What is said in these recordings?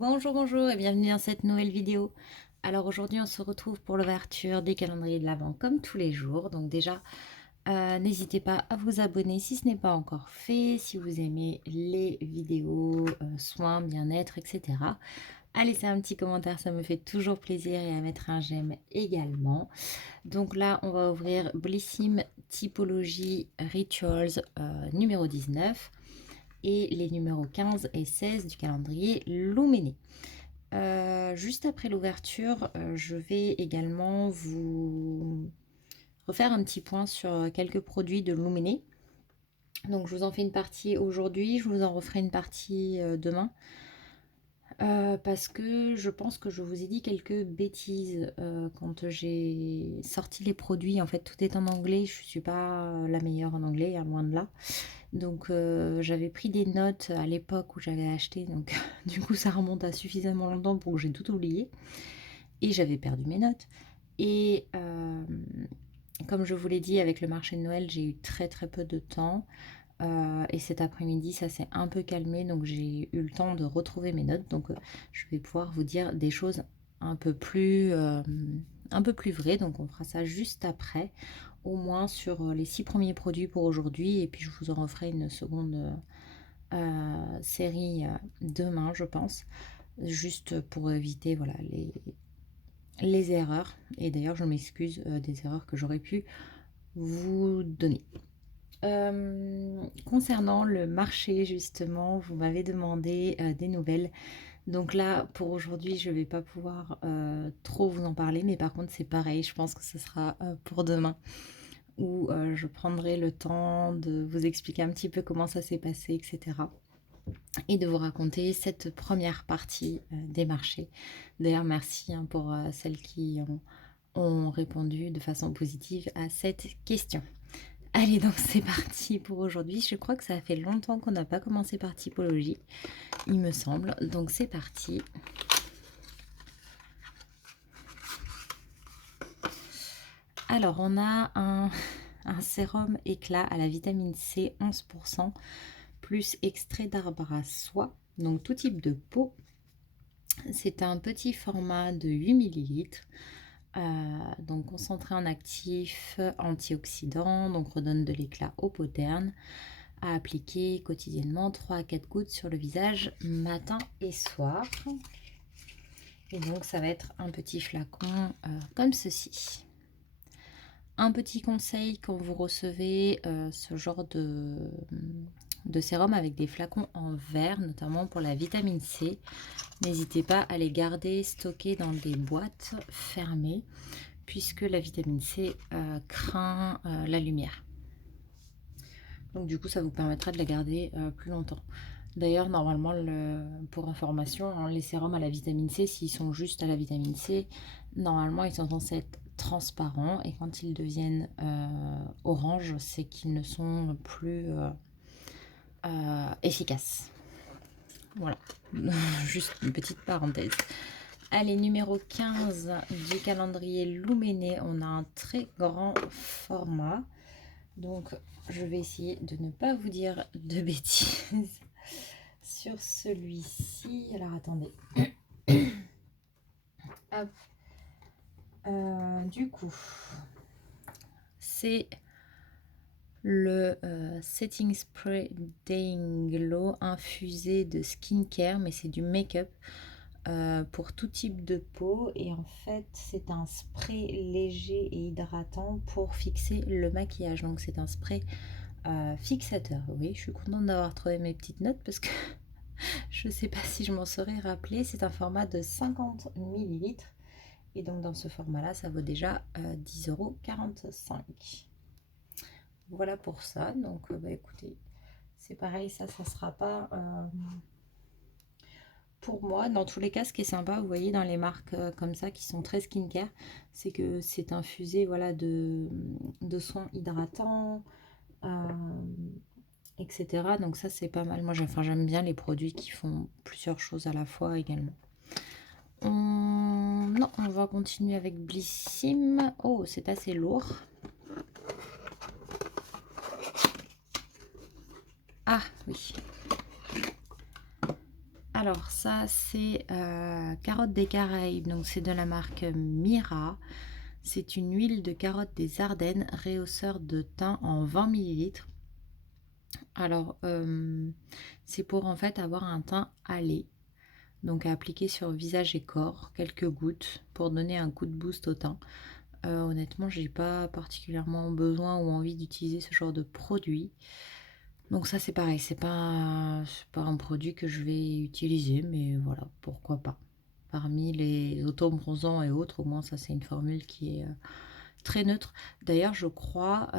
Bonjour, bonjour et bienvenue dans cette nouvelle vidéo. Alors aujourd'hui on se retrouve pour l'ouverture des calendriers de l'Avent comme tous les jours. Donc déjà, n'hésitez pas à vous abonner si ce n'est pas encore fait, si vous aimez les vidéos soins, bien-être, etc. À laisser un petit commentaire, ça me fait toujours plaisir et à mettre un j'aime également. Donc là on va ouvrir Blissim Typologie Rituals numéro 19 et les numéros 15 et 16 du calendrier Louméné. Juste après l'ouverture, je vais également vous refaire un petit point sur quelques produits de Louméné. Donc je vous en fais une partie aujourd'hui, je vous en referai une partie demain. Parce que je pense que je vous ai dit quelques bêtises quand j'ai sorti les produits. En fait, tout est en anglais. Je ne suis pas la meilleure en anglais, hein, loin de là. Donc, j'avais pris des notes à l'époque où j'avais acheté. Donc, du coup, ça remonte à suffisamment longtemps pour que j'ai tout oublié. Et j'avais perdu mes notes. Et comme je vous l'ai dit, avec le marché de Noël, j'ai eu très très peu de temps. Et cet après-midi, ça s'est un peu calmé, donc j'ai eu le temps de retrouver mes notes. Donc, je vais pouvoir vous dire des choses un peu plus vraies. Donc, on fera ça juste après, au moins sur les 6 premiers produits pour aujourd'hui. Et puis, je vous en referai une seconde série demain, je pense, juste pour éviter voilà, les erreurs. Et d'ailleurs, je m'excuse des erreurs que j'aurais pu vous donner. Concernant le marché, justement, vous m'avez demandé des nouvelles. Donc là, pour aujourd'hui, je ne vais pas pouvoir trop vous en parler, mais par contre, c'est pareil, je pense que ce sera pour demain, où je prendrai le temps de vous expliquer un petit peu comment ça s'est passé, etc. Et de vous raconter cette première partie des marchés. D'ailleurs, merci pour celles qui ont répondu de façon positive à cette question. Allez, donc c'est parti pour aujourd'hui. Je crois que ça fait longtemps qu'on n'a pas commencé par typologie, il me semble. Donc c'est parti. Alors, on a un sérum éclat à la vitamine C, 11%, plus extrait d'arbre à soie. Donc tout type de peau. C'est un petit format de 8 millilitres. Donc concentré en actifs antioxydants, donc redonne de l'éclat aux peaux ternes, à appliquer quotidiennement 3 à 4 gouttes sur le visage matin et soir. Et donc ça va être un petit flacon comme ceci. Un petit conseil quand vous recevez ce genre de sérum avec des flacons en verre, notamment pour la vitamine C, n'hésitez pas à les garder stockés dans des boîtes fermées, puisque la vitamine C craint la lumière. Donc du coup, ça vous permettra de la garder plus longtemps. D'ailleurs, normalement, pour information, hein, les sérums à la vitamine C, s'ils sont juste à la vitamine C, normalement, ils sont censés être transparents. Et quand ils deviennent orange, c'est qu'ils ne sont plus efficaces. Voilà, juste une petite parenthèse. Allez, numéro 15 du calendrier Louméné, on a un très grand format. Donc, je vais essayer de ne pas vous dire de bêtises sur celui-ci. Alors, attendez. Hop. Du coup, c'est le Setting Spray Daying Glow infusé de skincare, mais c'est du make-up. Pour tout type de peau, et en fait c'est un spray léger et hydratant pour fixer le maquillage. Donc c'est un spray fixateur. Oui, je suis contente d'avoir trouvé mes petites notes parce que je sais pas si je m'en serais rappelé. C'est un format de 50 millilitres et donc dans ce format là ça vaut déjà 10,45 €. Voilà pour ça. Donc bah, écoutez, c'est pareil, ça sera pas pour moi. Dans tous les cas, ce qui est sympa, vous voyez, dans les marques comme ça qui sont très skincare, c'est que c'est infusé voilà, de soins hydratants, etc. Donc ça, c'est pas mal. Moi, j'aime bien les produits qui font plusieurs choses à la fois également. Non, on va continuer avec Blissim. Oh, c'est assez lourd. Ah, oui. Alors ça, c'est carottes des Caraïbes, donc c'est de la marque Mira. C'est une huile de carotte des Ardennes, réhausseur de teint en 20 millilitres. Alors, c'est pour en fait avoir un teint hâlé, donc à appliquer sur visage et corps, quelques gouttes pour donner un coup de boost au teint. Honnêtement, j'ai pas particulièrement besoin ou envie d'utiliser ce genre de produit. Donc ça, c'est pareil, c'est pas un produit que je vais utiliser, mais voilà, pourquoi pas. Parmi les autobronzants et autres, au moins ça c'est une formule qui est très neutre. D'ailleurs, je crois,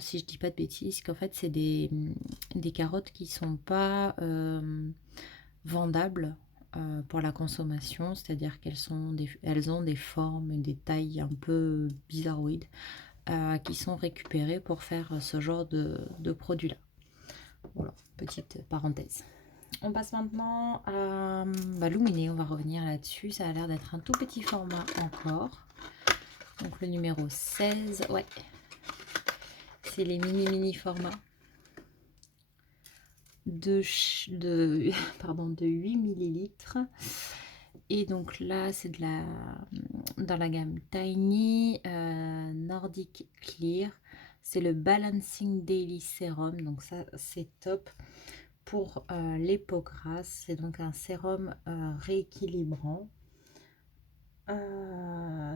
si je dis pas de bêtises, qu'en fait c'est des carottes qui sont pas vendables pour la consommation, c'est-à-dire elles ont des formes et des tailles un peu bizarroïdes qui sont récupérées pour faire ce genre de produit-là. Voilà, petite parenthèse. On passe maintenant à Luminé, on va revenir là-dessus. Ça a l'air d'être un tout petit format encore. Donc le numéro 16, ouais, c'est les mini formats de 8 millilitres. Et donc là, c'est dans la gamme Tiny Nordic Clear. C'est le Balancing Daily Serum. Donc ça, c'est top pour les peaux grasses. C'est donc un sérum rééquilibrant.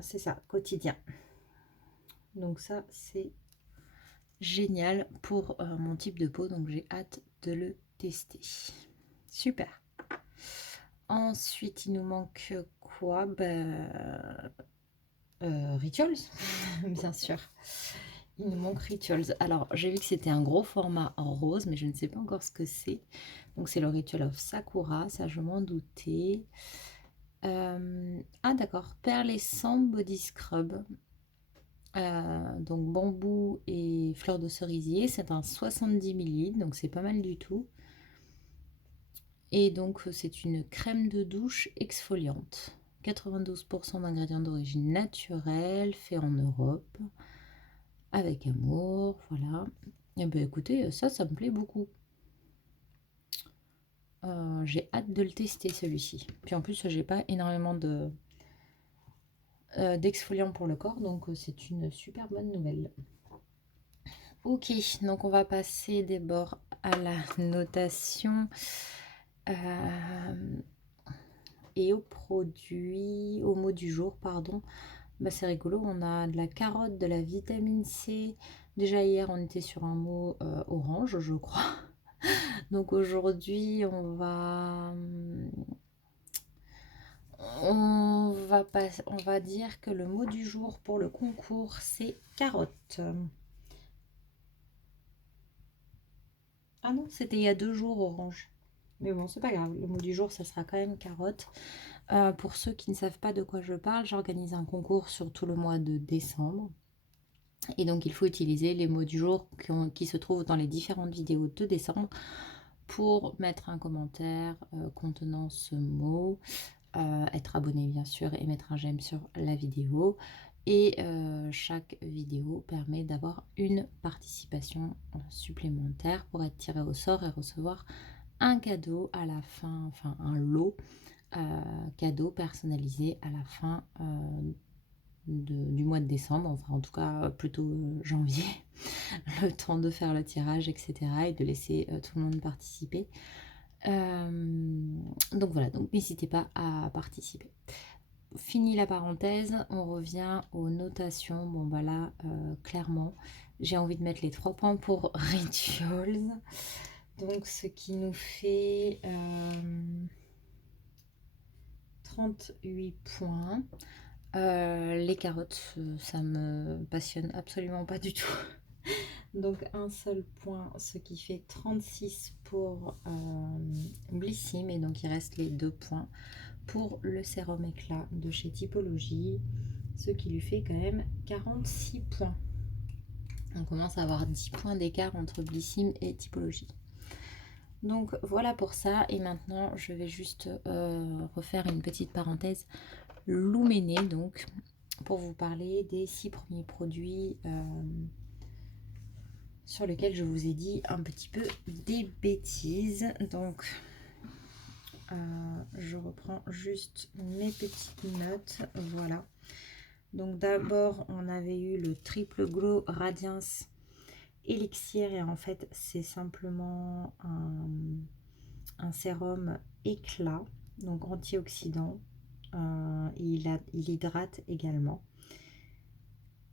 C'est ça, quotidien. Donc ça, c'est génial pour mon type de peau. Donc j'ai hâte de le tester. Super. Ensuite, il nous manque quoi? Rituals, bien sûr. Il nous manque Rituals. Alors, j'ai vu que c'était un gros format en rose, mais je ne sais pas encore ce que c'est. Donc, c'est le Ritual of Sakura, ça je m'en doutais. Ah d'accord, perles et sang body scrub. Donc bambou et fleurs de cerisier, c'est un 70 ml, donc c'est pas mal du tout. Et donc c'est une crème de douche exfoliante. 92% d'ingrédients d'origine naturelle, fait en Europe, avec amour, voilà. Et ben écoutez, ça me plaît beaucoup. J'ai hâte de le tester celui-ci. Puis en plus, j'ai pas énormément d'exfoliant pour le corps, donc c'est une super bonne nouvelle. Ok, donc on va passer des bords à la notation et aux produits, au mot du jour, pardon. Bah, c'est rigolo, on a de la carotte, de la vitamine C. Déjà hier, on était sur un mot orange, je crois. Donc aujourd'hui, on va dire que le mot du jour pour le concours, c'est carotte. Ah non, c'était il y a 2 jours, orange. Mais bon, c'est pas grave. Le mot du jour, ça sera quand même carotte. Pour ceux qui ne savent pas de quoi je parle, j'organise un concours sur tout le mois de décembre. Et donc, il faut utiliser les mots du jour qui se trouvent dans les différentes vidéos de décembre pour mettre un commentaire contenant ce mot, être abonné bien sûr et mettre un j'aime sur la vidéo. Et chaque vidéo permet d'avoir une participation supplémentaire pour être tiré au sort et recevoir un cadeau à la fin, enfin un lot cadeau personnalisé à la fin du mois de décembre, enfin en tout cas plutôt janvier, le temps de faire le tirage, etc. et de laisser tout le monde participer. Donc voilà, donc n'hésitez pas à participer. Fini la parenthèse, on revient aux notations. Bon bah là, clairement, j'ai envie de mettre les 3 points pour Rituals. Donc ce qui nous fait 38 points. Les carottes, ça me passionne absolument pas du tout. Donc un seul point, ce qui fait 36 pour Blissim. Et donc il reste les 2 points pour le sérum éclat de chez Typologie, ce qui lui fait quand même 46 points. On commence à avoir 10 points d'écart entre Blissim et Typologie. Donc voilà pour ça. Et maintenant, je vais juste refaire une petite parenthèse Luméné, donc pour vous parler des 6 premiers produits sur lesquels je vous ai dit un petit peu des bêtises. Donc Je reprends juste mes petites notes. Voilà. Donc d'abord, on avait eu le Triple Glow Radiance Elixir. Et en fait, c'est simplement un sérum éclat, donc antioxydant. Il hydrate également.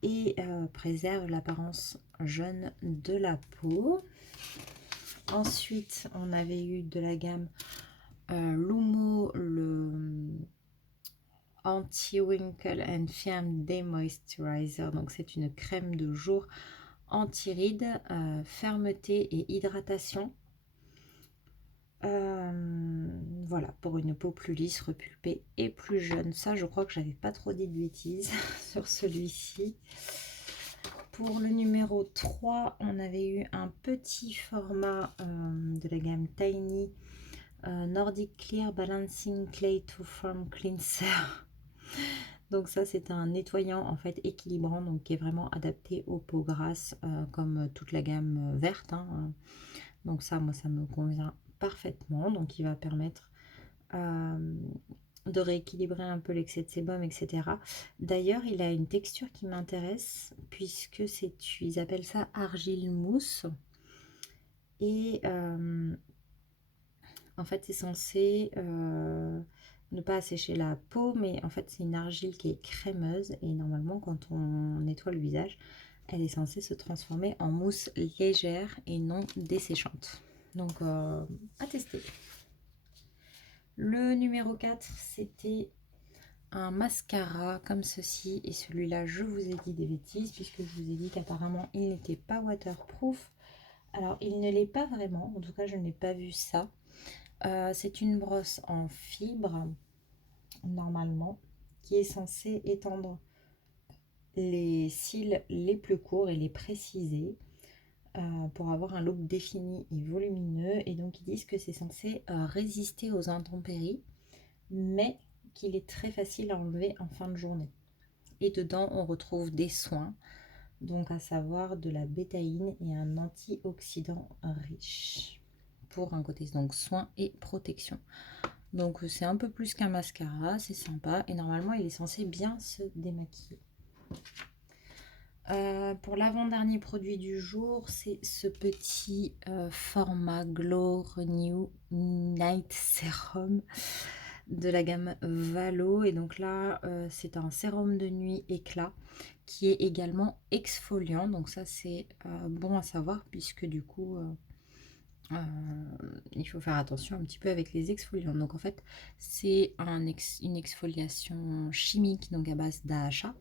Et préserve l'apparence jeune de la peau. Ensuite, on avait eu de la gamme Lumo, le Anti-Wrinkle and Firm Day Moisturizer. Donc, c'est une crème de jour anti-rides, fermeté et hydratation. Voilà, pour une peau plus lisse, repulpée et plus jeune. Ça, je crois que j'avais pas trop dit de bêtises sur celui-ci. Pour le numéro 3, on avait eu un petit format de la gamme Tiny Nordic Clear Balancing Clay to Foam Cleanser. Donc ça, c'est un nettoyant en fait équilibrant, donc qui est vraiment adapté aux peaux grasses, comme toute la gamme verte, hein. Donc ça, moi, ça me convient parfaitement. Donc il va permettre de rééquilibrer un peu l'excès de sébum, etc. D'ailleurs, il a une texture qui m'intéresse, puisque ils appellent ça argile mousse. Et en fait, c'est censé ne pas assécher la peau, mais en fait, c'est une argile qui est crémeuse. Et normalement, quand on nettoie le visage, elle est censée se transformer en mousse légère et non desséchante. Donc, à tester. Le numéro 4, c'était un mascara comme ceci. Et celui-là, je vous ai dit des bêtises, puisque je vous ai dit qu'apparemment, il n'était pas waterproof. Alors, il ne l'est pas vraiment. En tout cas, je n'ai pas vu ça. C'est une brosse en fibre, normalement, qui est censée étendre les cils les plus courts et les préciser pour avoir un look défini et volumineux. Et donc, ils disent que c'est censé résister aux intempéries, mais qu'il est très facile à enlever en fin de journée. Et dedans, on retrouve des soins, donc à savoir de la bétaïne et un antioxydant riche, pour un côté donc soin et protection. Donc c'est un peu plus qu'un mascara, c'est sympa, et normalement il est censé bien se démaquiller. Pour l'avant-dernier produit du jour, c'est ce petit format Glow Renew Night Serum de la gamme Valo. Et donc là, c'est un sérum de nuit éclat qui est également exfoliant. Donc ça, c'est bon à savoir, puisque du coup, il faut faire attention un petit peu avec les exfoliants. Donc en fait, c'est une exfoliation chimique, donc à base d'AHA.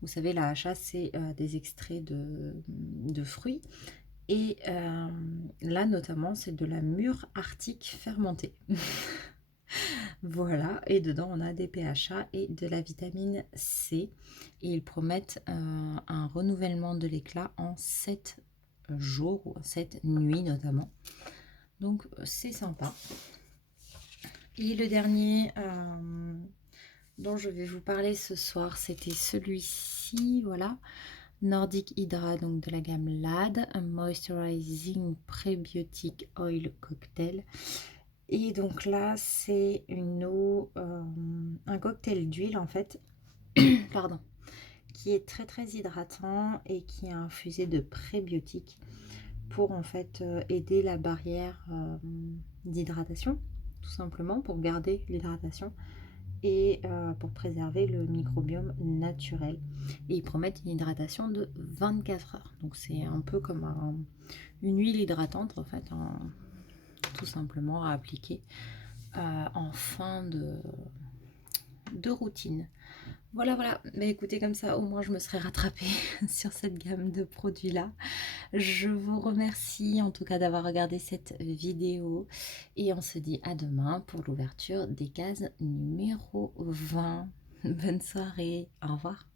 Vous savez, l'AHA, c'est des extraits de fruits. Et là, notamment, c'est de la mûre arctique fermentée. Voilà, et dedans, on a des PHA et de la vitamine C. Et ils promettent un renouvellement de l'éclat en 7 jours ou 7 nuits notamment. Donc, c'est sympa. Et le dernier dont je vais vous parler ce soir, c'était celui-ci, voilà. Nordic Hydra, donc de la gamme LAD, un Moisturizing Prebiotic Oil Cocktail. Et donc là, c'est une eau, un cocktail d'huile en fait, pardon, qui est très très hydratant et qui est infusé de prébiotiques pour en fait aider la barrière d'hydratation, tout simplement pour garder l'hydratation et pour préserver le microbiome naturel. Et ils promettent une hydratation de 24 heures. Donc c'est un peu comme une huile hydratante en fait, tout simplement à appliquer en fin de routine. Voilà, voilà. Mais écoutez, comme ça, au moins, je me serais rattrapée sur cette gamme de produits-là. Je vous remercie en tout cas d'avoir regardé cette vidéo. Et on se dit à demain pour l'ouverture des cases numéro 20. Bonne soirée. Au revoir.